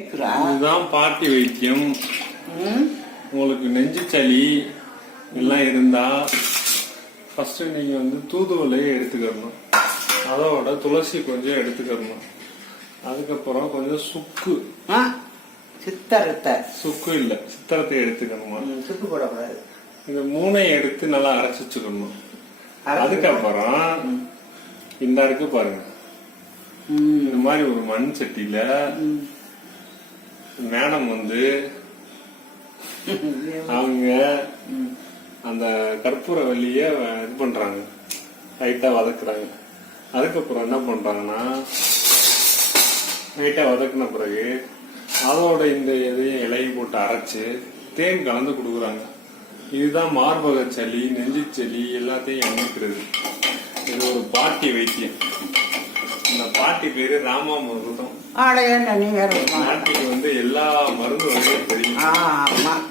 இதுதான் பாட்டி வைத்தியம். உங்களுக்கு நெஞ்சு சளி எல்லாம் இருந்தா ஃபர்ஸ்ட் நீங்க தூதுவளையை எடுத்துக்கணும். அதோட துளசி கொஞ்சம் எடுத்துக்கணும். அதுக்கப்புறம் கொஞ்சம் சுக்கு சுக்கு இல்ல சித்திரத்தை எடுத்துக்கணுமா? சுக்கு போடக்கூடாது. இந்த மூணையும் எடுத்து நல்லா அரைச்சு வச்சுக்கணும். அதுக்கப்புறம் இந்த இருக்கு பாருங்க, இந்த மாதிரி ஒரு மண் சட்டியில மேடம் அவங்க அந்த கற்பூர வள்ளிய இது பண்றாங்க, லைட்டா வதக்குறாங்க. அதுக்கப்புறம் என்ன பண்றாங்கன்னா, லைட்டா வதக்குன பிறகு அதோட இந்த இதையும் இலையும் போட்டு அரைச்சு தேன் கலந்து கொடுக்குறாங்க. இதுதான் மார்பக சளி, நெஞ்சு சளி எல்லாத்தையும் அமைக்கிறது. இது ஒரு பாட்டி வைத்தியம். இந்த பாட்டி பேரு ராமாமிர்தம். பாட்டிக்கு எல்லா மருந்து வகையும் தெரியும்.